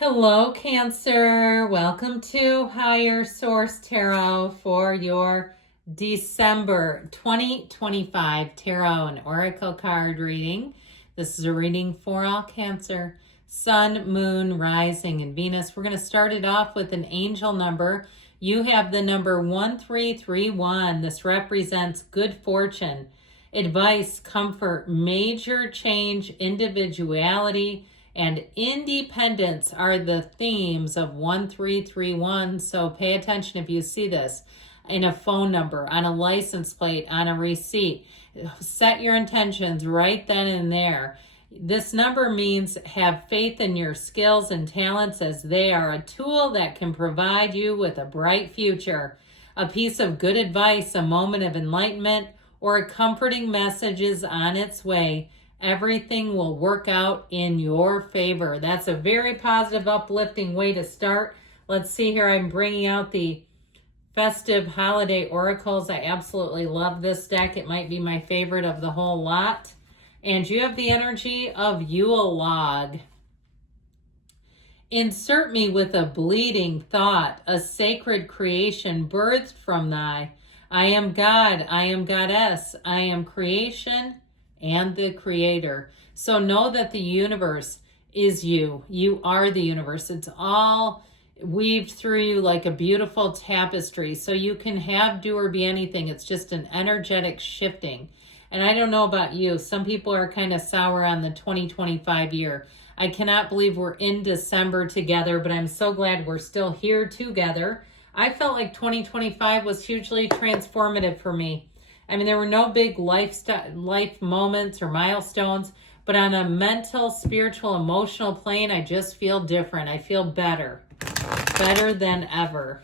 Hello, Cancer. Welcome to Higher Source Tarot for your December 2025 Tarot and Oracle card reading. This is a reading for all Cancer, Sun, Moon, Rising, and Venus. We're going to start it off with an angel number. You have the number 1331. This represents good fortune, advice, comfort, major change, individuality, and independence are the themes of 1331. So pay attention if you see this in a phone number, on a license plate, on a receipt. Set your intentions right then and there. This number means have faith in your skills and talents, as they are a tool that can provide you with a bright future. A piece of good advice, a moment of enlightenment, or a comforting message is on its way. Everything will work out in your favor. That's a very positive, uplifting way to start. Let's see here. I'm bringing out the festive holiday oracles. I absolutely love this deck. It might be my favorite of the whole lot. And you have the energy of Yule log. Insert me with a bleeding thought, a sacred creation birthed from thy. I am God, I am goddess, I am creation and the creator. So know that the universe is you. You are the universe. It's all weaved through you like a beautiful tapestry. So you can have, do, or be anything. It's just an energetic shifting. And I don't know about you. Some people are kind of sour on the 2025 year. I cannot believe we're in December together, but I'm so glad we're still here together. I felt like 2025 was hugely transformative for me. I mean, there were no big life moments or milestones, but on a mental, spiritual, emotional plane, I just feel different. I feel better than ever.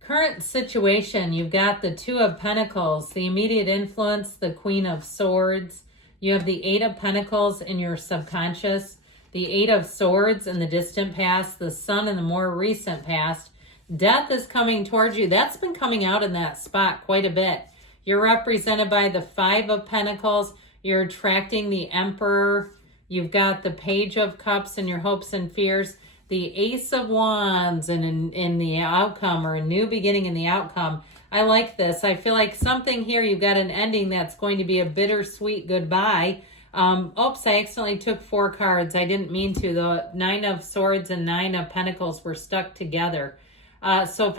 Current situation, you've got the Two of Pentacles, the immediate influence, the Queen of Swords. You have the Eight of Pentacles in your subconscious, the Eight of Swords in the distant past, the Sun in the more recent past. Death is coming towards you. That's been coming out in that spot quite a bit. You're represented by the Five of Pentacles. You're attracting the Emperor. You've got the Page of Cups in your hopes and fears. The Ace of Wands in the outcome, or a new beginning in the outcome. I like this. I feel like something here, you've got an ending that's going to be a bittersweet goodbye. Oops, I accidentally took 4 cards. I didn't mean to. The Nine of Swords and Nine of Pentacles were stuck together. So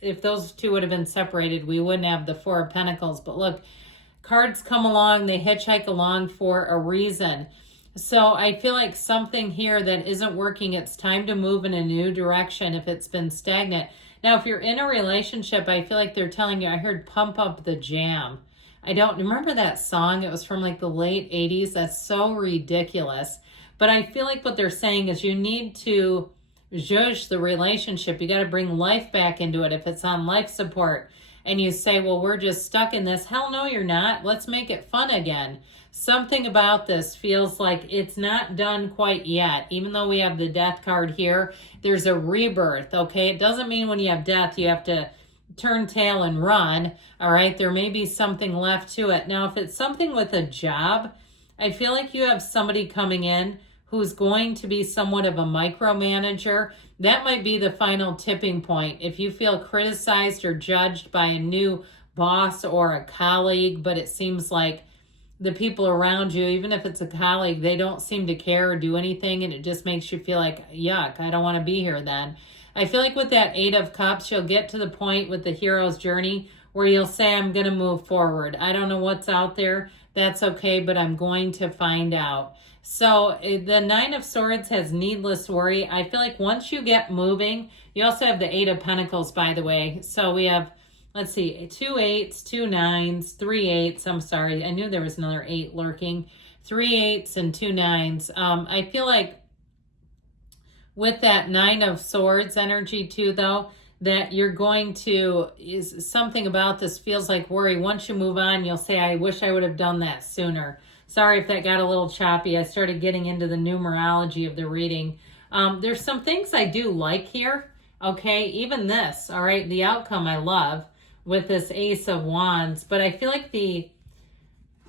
if those two would have been separated, we wouldn't have the Four of Pentacles. But look, cards come along, they hitchhike along for a reason. So I feel like something here that isn't working, it's time to move in a new direction if it's been stagnant. Now, if you're in a relationship, I feel like they're telling you, I heard pump up the jam. I don't remember that song. It was from like the late 80s. That's so ridiculous. But I feel like what they're saying is you need to judge the relationship. You got to bring life back into it. If it's on life support and you say, well, we're just stuck in this. Hell no, you're not. Let's make it fun again. Something about this feels like it's not done quite yet. Even though we have the death card here, there's a rebirth, okay? It doesn't mean when you have death, you have to turn tail and run, all right? There may be something left to it. Now, if it's something with a job, I feel like you have somebody coming in who's going to be somewhat of a micromanager. That might be the final tipping point. If you feel criticized or judged by a new boss or a colleague, but it seems like the people around you, even if it's a colleague, they don't seem to care or do anything, and it just makes you feel like, yuck, I don't want to be here then. I feel like with that Eight of Cups, you'll get to the point with the hero's journey where you'll say, I'm going to move forward. I don't know what's out there. That's okay, but I'm going to find out. So the Nine of Swords has needless worry. I feel like once you get moving, you also have the Eight of Pentacles, by the way. So we have, let's see, 2 8s, 2 9s, 3 8s. I'm sorry. I knew there was another 8 lurking. 3 8s and 2 9s. I feel like with that Nine of Swords energy too, though, that you're going to, is something about this feels like worry. Once you move on, you'll say, I wish I would have done that sooner. Sorry if that got a little choppy. I started getting into the numerology of the reading. There's some things I do like here. Okay, even this, all right, the outcome I love with this Ace of Wands, but I feel like the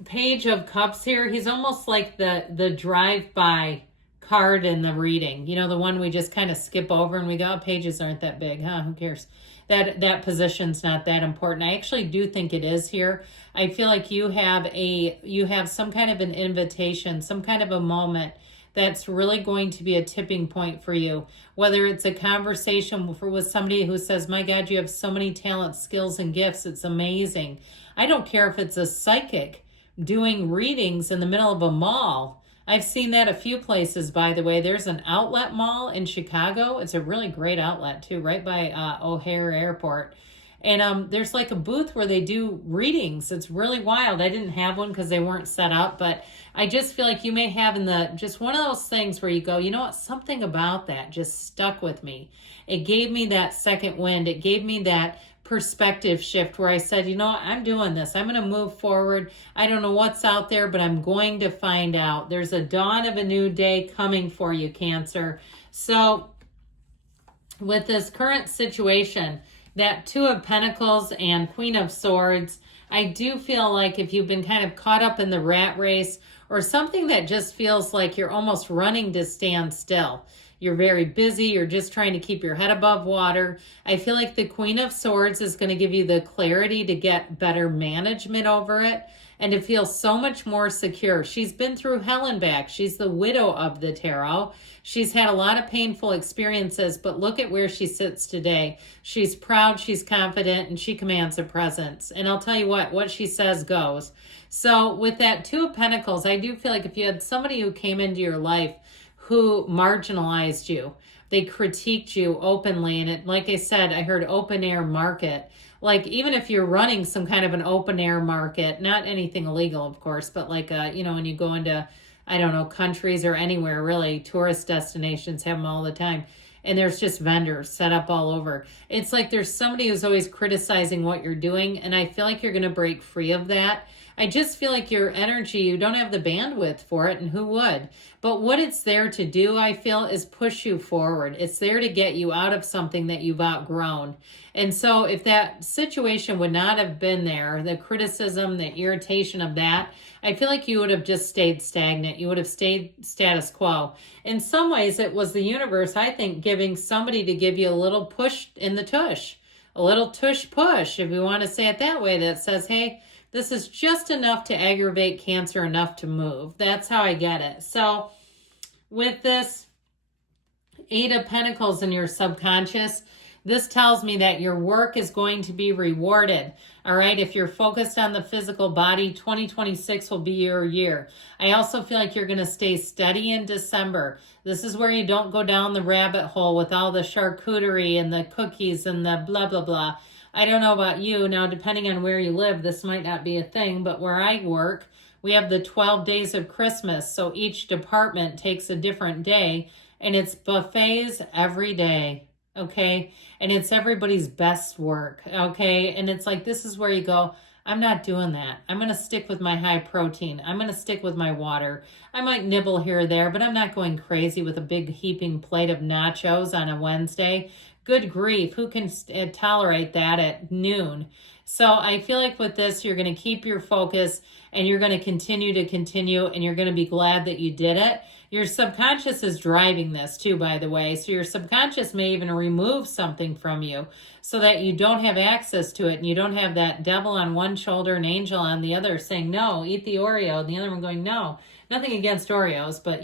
Page of Cups here, he's almost like the drive-by card in the reading. You know, the one we just kind of skip over and we go, oh, pages aren't that big, huh? Who cares? That position's not that important. I actually do think it is here. I feel like you have some kind of an invitation, some kind of a moment that's really going to be a tipping point for you. Whether it's a conversation with somebody who says, my God, you have so many talents, skills, and gifts. It's amazing. I don't care if it's a psychic doing readings in the middle of a mall. I've seen that a few places, by the way. There's an outlet mall in Chicago. It's a really great outlet, too, right by O'Hare Airport. And there's like a booth where they do readings. It's really wild. I didn't have one because they weren't set up, but I just feel like you may have just one of those things where you go, you know what, something about that just stuck with me. It gave me that second wind. It gave me that perspective shift where I said, you know what, I'm doing this. I'm going to move forward. I don't know what's out there, but I'm going to find out. There's a dawn of a new day coming for you, Cancer. So with this current situation, that Two of Pentacles and Queen of Swords, I do feel like if you've been kind of caught up in the rat race or something that just feels like you're almost running to stand still, you're very busy, you're just trying to keep your head above water, I feel like the Queen of Swords is going to give you the clarity to get better management over it and to feel so much more secure. She's been through hell and back. She's the widow of the tarot. She's had a lot of painful experiences, but look at where she sits today. She's proud, she's confident, and she commands a presence. And I'll tell you what she says goes. So with that Two of Pentacles, I do feel like if you had somebody who came into your life who marginalized you, they critiqued you openly, and it, like I said, I heard open air market. Like even if you're running some kind of an open air market, not anything illegal, of course, but like, when you go into, I don't know, countries or anywhere really, tourist destinations have them all the time. And there's just vendors set up all over. It's like there's somebody who's always criticizing what you're doing. And I feel like you're going to break free of that. I just feel like your energy, you don't have the bandwidth for it, and who would? But what it's there to do, I feel, is push you forward. It's there to get you out of something that you've outgrown. And so if that situation would not have been there, the criticism, the irritation of that, I feel like you would have just stayed stagnant. You would have stayed status quo. In some ways, it was the universe, I think, giving somebody to give you a little push in the tush, a little tush push, if you want to say it that way, that says, hey, this is just enough to aggravate Cancer, enough to move. That's how I get it. So with this Eight of Pentacles in your subconscious, this tells me that your work is going to be rewarded. All right, if you're focused on the physical body, 2026 will be your year. I also feel like you're going to stay steady in December. This is where you don't go down the rabbit hole with all the charcuterie and the cookies and the blah, blah, blah. I don't know about you. Now, depending on where you live, this might not be a thing, but where I work, we have the 12 days of Christmas. So each department takes a different day, and it's buffets every day. Okay. And it's everybody's best work. Okay. And it's like, this is where you go, I'm not doing that. I'm going to stick with my high protein. I'm going to stick with my water. I might nibble here or there, but I'm not going crazy with a big heaping plate of nachos on a Wednesday. Good grief. Who can tolerate that at noon? So I feel like with this, you're going to keep your focus and you're going to continue, and you're going to be glad that you did it. Your subconscious is driving this too, by the way. So your subconscious may even remove something from you so that you don't have access to it, and you don't have that devil on one shoulder and angel on the other saying, no, eat the Oreo. And the other one going, no, nothing against Oreos, but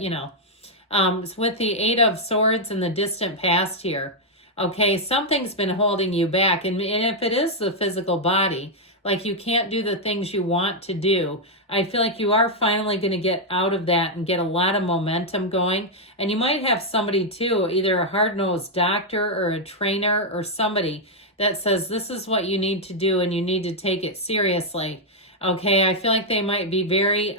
with the Eight of Swords in the distant past here, okay, something's been holding you back. And if it is the physical body, like you can't do the things you want to do, I feel like you are finally going to get out of that and get a lot of momentum going. And you might have somebody too, either a hard-nosed doctor or a trainer or somebody that says this is what you need to do and you need to take it seriously. Okay, I feel like they might be very,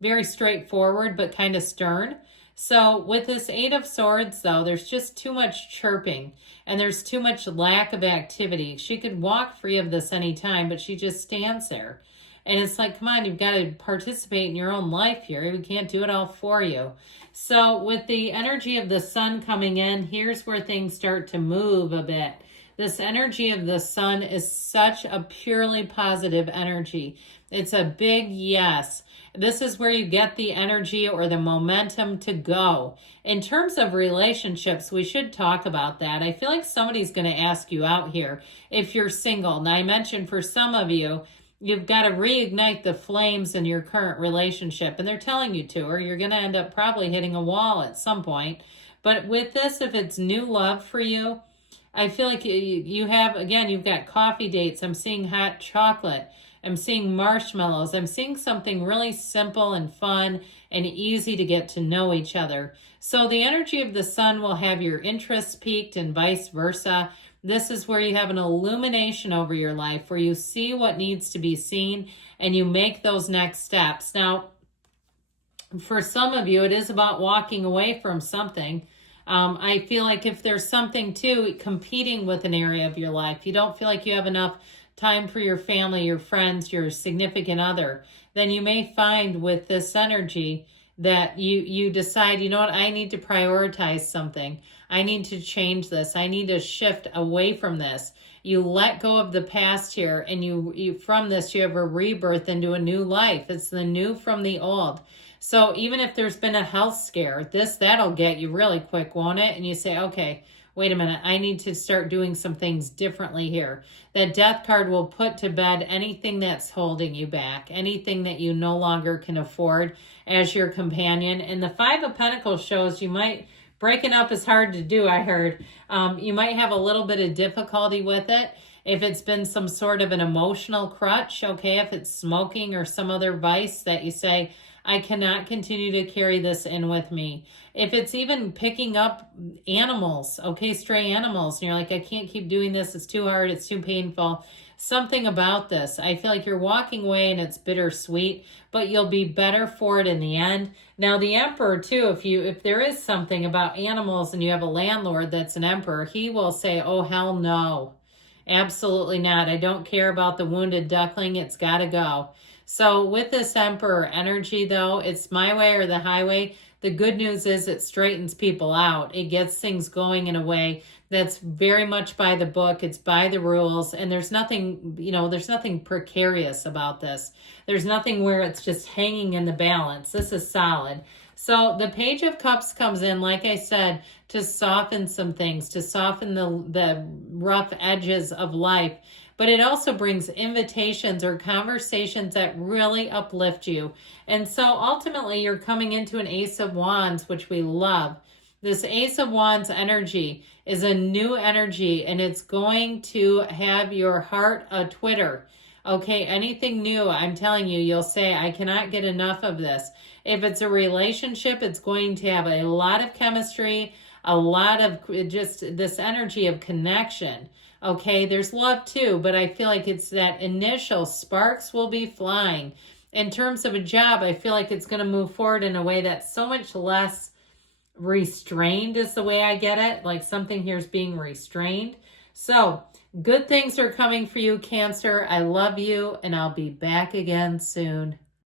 very straightforward but kind of stern. So with this Eight of Swords, though, there's just too much chirping and there's too much lack of activity. She could walk free of this anytime, but she just stands there. And it's like, come on, you've got to participate in your own life here. We can't do it all for you. So with the energy of the sun coming in, here's where things start to move a bit. This energy of the sun is such a purely positive energy. It's a big yes. This is where you get the energy or the momentum to go. In terms of relationships, we should talk about that. I feel like somebody's going to ask you out here if you're single. Now, I mentioned for some of you, you've got to reignite the flames in your current relationship, and they're telling you to, or you're going to end up probably hitting a wall at some point. But with this, if it's new love for you, I feel like you have, again, you've got coffee dates. I'm seeing hot chocolate. I'm seeing marshmallows. I'm seeing something really simple and fun and easy to get to know each other. So the energy of the sun will have your interests piqued and vice versa. This is where you have an illumination over your life, where you see what needs to be seen and you make those next steps. Now, for some of you, it is about walking away from something. I feel like if there's something too, competing with an area of your life, you don't feel like you have enough time for your family, your friends, your significant other, then you may find with this energy that you decide, you know what, I need to prioritize something. I need to change this. I need to shift away from this. You let go of the past here, and you from this, you have a rebirth into a new life. It's the new from the old. So even if there's been a health scare, that'll get you really quick, won't it? And you say, okay, wait a minute, I need to start doing some things differently here. That death card will put to bed anything that's holding you back, anything that you no longer can afford as your companion. And the Five of Pentacles shows you might, breaking up is hard to do, I heard. You might have a little bit of difficulty with it. If it's been some sort of an emotional crutch, okay, if it's smoking or some other vice that you say, I cannot continue to carry this in with me. If it's even picking up animals, okay, stray animals, and you're like, I can't keep doing this. It's too hard. It's too painful. Something about this. I feel like you're walking away and it's bittersweet, but you'll be better for it in the end. Now, the Emperor, too, if there is something about animals and you have a landlord that's an Emperor, he will say, oh, hell no. Absolutely not. I don't care about the wounded duckling. It's got to go. So with this Emperor energy, though, it's my way or the highway. The good news is it straightens people out. It gets things going in a way that's very much by the book. It's by the rules. And there's nothing, there's nothing precarious about this. There's nothing where it's just hanging in the balance. This is solid. So the Page of Cups comes in, like I said, to soften some things, to soften the rough edges of life. But it also brings invitations or conversations that really uplift you. And so ultimately you're coming into an Ace of Wands, which we love. This Ace of Wands energy is a new energy, and it's going to have your heart a twitter. Okay, anything new, I'm telling you, you'll say, I cannot get enough of this. If it's a relationship, it's going to have a lot of chemistry, a lot of just this energy of connection. Okay, there's love too, but I feel like it's that initial sparks will be flying. In terms of a job, I feel like it's going to move forward in a way that's so much less restrained is the way I get it. Like something here is being restrained. So good things are coming for you, Cancer. I love you, and I'll be back again soon.